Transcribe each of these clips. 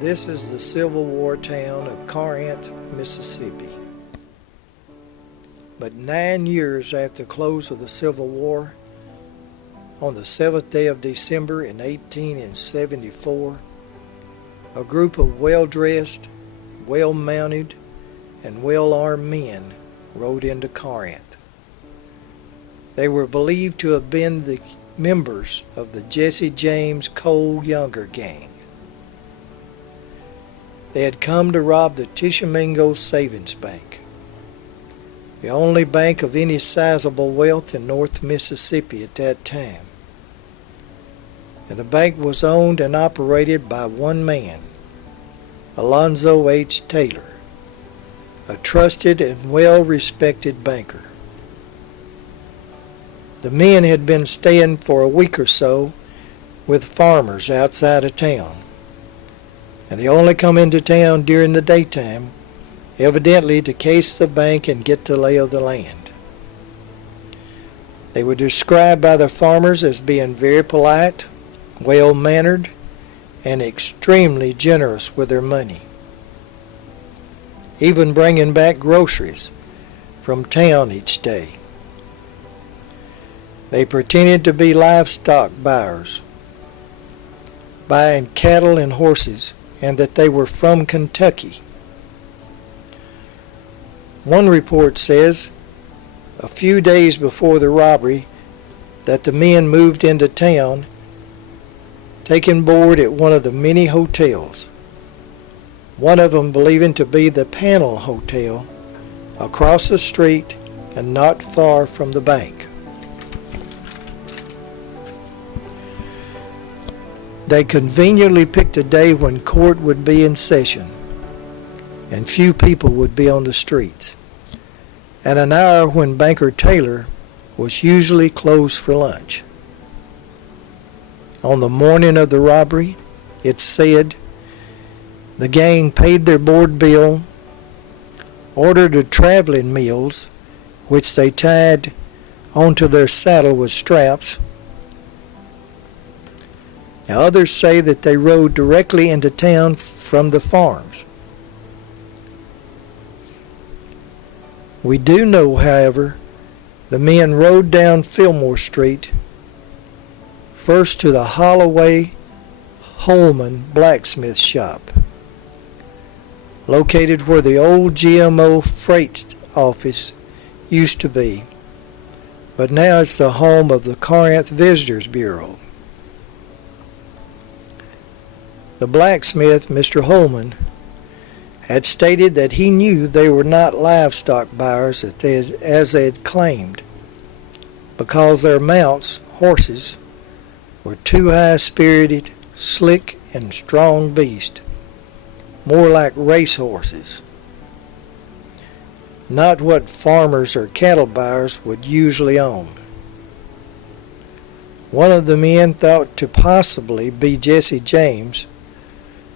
This is the Civil War town of Corinth, Mississippi. But 9 years after the close of the Civil War, on the 7th day of December in 1874, a group of well-dressed, well-mounted, and well-armed men rode into Corinth. They were believed to have been the members of the Jesse James Cole Younger gang. They had come to rob the Tishomingo Savings Bank, the only bank of any sizable wealth in North Mississippi at that time. And the bank was owned and operated by one man, Alonzo H. Taylor, a trusted and well-respected banker. The men had been staying for a week or so with farmers outside of town, and they only come into town during the daytime, evidently to case the bank and get the lay of the land. They were described by the farmers as being very polite, well-mannered, and extremely generous with their money, even bringing back groceries from town each day. They pretended to be livestock buyers, buying cattle and horses, and that they were from Kentucky. One report says, a few days before the robbery, that the men moved into town, taking board at one of the many hotels, one of them believing to be the Panel Hotel, across the street and not far from the bank. They conveniently picked a day when court would be in session and few people would be on the streets, at an hour when Banker Taylor was usually closed for lunch. On the morning of the robbery, it's said, the gang paid their board bill, ordered the traveling meals, which they tied onto their saddle with straps. Now others say that they rode directly into town from the farms. We do know, however, the men rode down Fillmore Street, first to the Holloway Holman blacksmith shop, located where the old GMO freight office used to be, but now it's the home of the Corinth Visitors Bureau. The blacksmith, Mr. Holman, had stated that he knew they were not livestock buyers as they had claimed, because their mounts, horses, were two high-spirited, slick, and strong beasts, more like race horses, not what farmers or cattle buyers would usually own. One of the men, thought to possibly be Jesse James,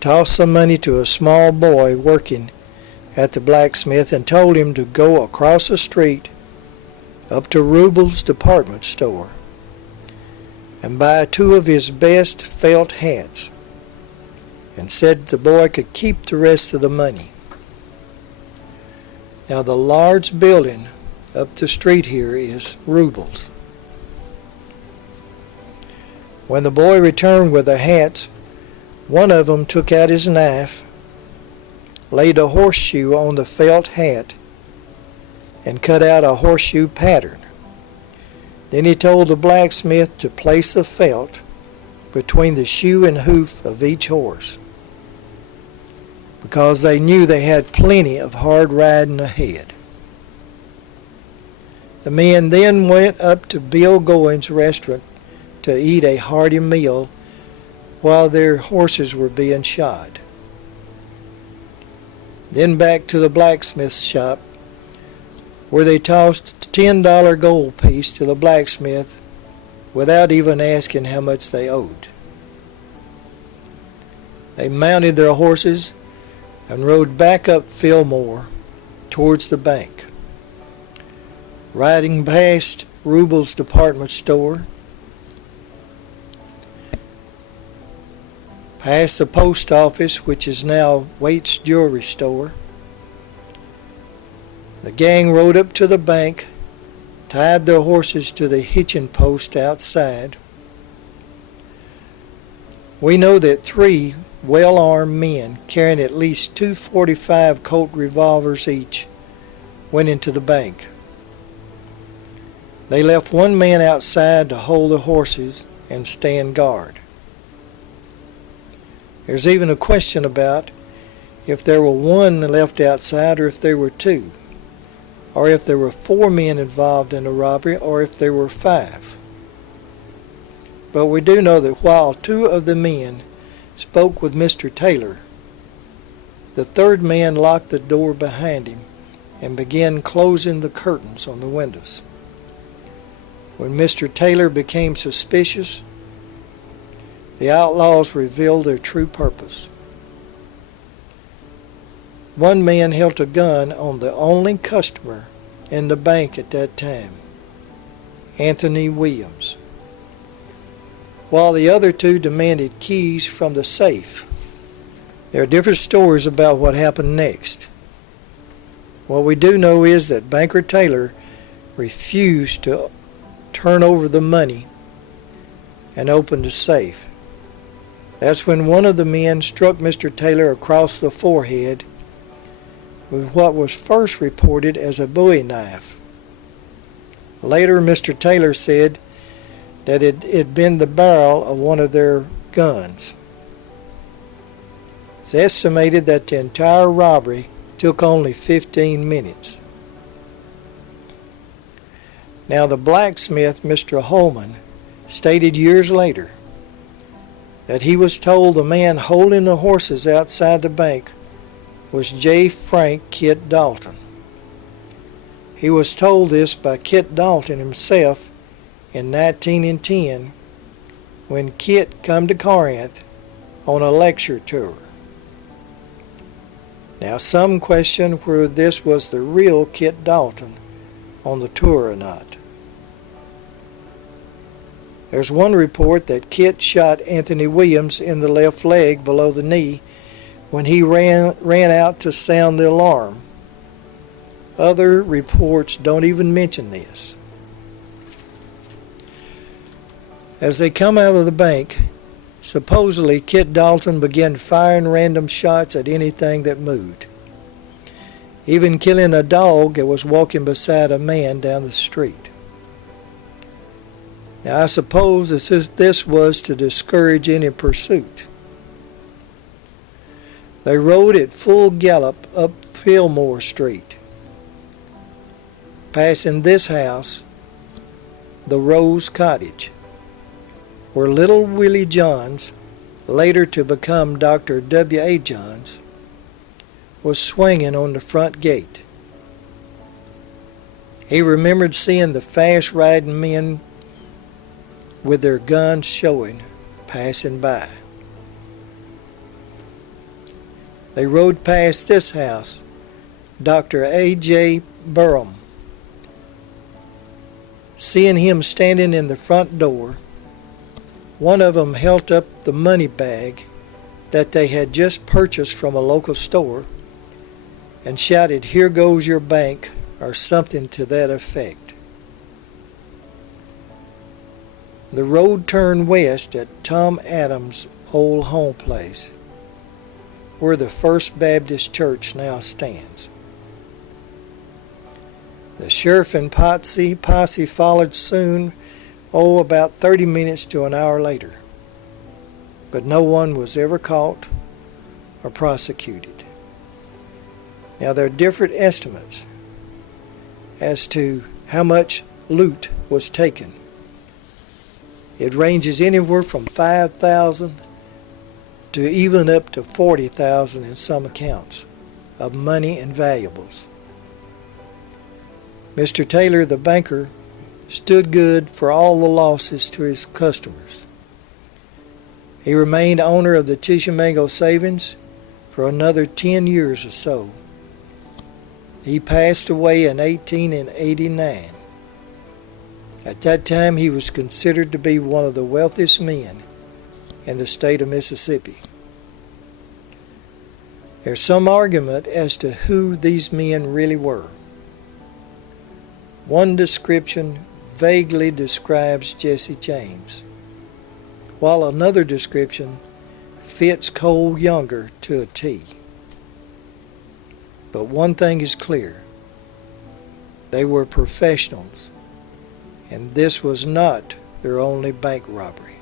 tossed some money to a small boy working at the blacksmith and told him to go across the street up to Rubel's department store and buy two of his best felt hats, and said the boy could keep the rest of the money. Now the large building up the street here is Rubel's. When the boy returned with the hats, one of them took out his knife, laid a horseshoe on the felt hat, and cut out a horseshoe pattern. Then he told the blacksmith to place the felt between the shoe and hoof of each horse, because they knew they had plenty of hard riding ahead. The men then went up to Bill Goins' restaurant to eat a hearty meal while their horses were being shod. Then back to the blacksmith's shop, where they tossed a $10 gold piece to the blacksmith without even asking how much they owed. They mounted their horses and rode back up Fillmore towards the bank, riding past Rubel's department store, past the post office, which is now Waite's Jewelry Store. The gang rode up to the bank, tied their horses to the hitching post outside. We know that 3 well-armed men carrying at least 2 .45 Colt revolvers each went into the bank. They left one man outside to hold the horses and stand guard. There's even a question about if there were one left outside or if there were 2, or if there were 4 men involved in the robbery or if there were 5. But we do know that while 2 of the men spoke with Mr. Taylor, the 3rd man locked the door behind him and began closing the curtains on the windows. When Mr. Taylor became suspicious, the outlaws revealed their true purpose. One man held a gun on the only customer in the bank at that time, Anthony Williams, while the other 2 demanded keys from the safe. There are different stories about what happened next. What we do know is that Banker Taylor refused to turn over the money and open the safe. That's when one of the men struck Mr. Taylor across the forehead with what was first reported as a Bowie knife. Later, Mr. Taylor said that it had been the barrel of one of their guns. It's estimated that the entire robbery took only 15 minutes. Now, the blacksmith, Mr. Holman, stated years later that he was told the man holding the horses outside the bank was J. Frank Kit Dalton. He was told this by Kit Dalton himself in 1910 when Kit come to Corinth on a lecture tour. Now some question whether this was the real Kit Dalton on the tour or not. There's one report that Kit shot Anthony Williams in the left leg below the knee when he ran out to sound the alarm. Other reports don't even mention this. As they come out of the bank, supposedly Kit Dalton began firing random shots at anything that moved, even killing a dog that was walking beside a man down the street. Now I suppose this was to discourage any pursuit. They rode at full gallop up Fillmore Street, passing this house, the Rose Cottage, where little Willie Johns, later to become Dr. W.A. Johns, was swinging on the front gate. He remembered seeing the fast-riding men with their guns showing, passing by. They rode past this house, Dr. A.J. Burham. Seeing him standing in the front door, one of them held up the money bag that they had just purchased from a local store and shouted, "Here goes your bank," or something to that effect. The road turned west at Tom Adams' old home place, where the First Baptist Church now stands. The sheriff and posse followed soon, about 30 minutes to an hour later. But no one was ever caught or prosecuted. Now there are different estimates as to how much loot was taken. It ranges anywhere from 5,000 to even up to 40,000 in some accounts of money and valuables. Mr. Taylor, the banker, stood good for all the losses to his customers. He remained owner of the Tishomingo Savings for another 10 years or so. He passed away in 1889. At that time, he was considered to be one of the wealthiest men in the state of Mississippi. There's some argument as to who these men really were. One description vaguely describes Jesse James, while another description fits Cole Younger to a T. But one thing is clear. They were professionals, and this was not their only bank robbery.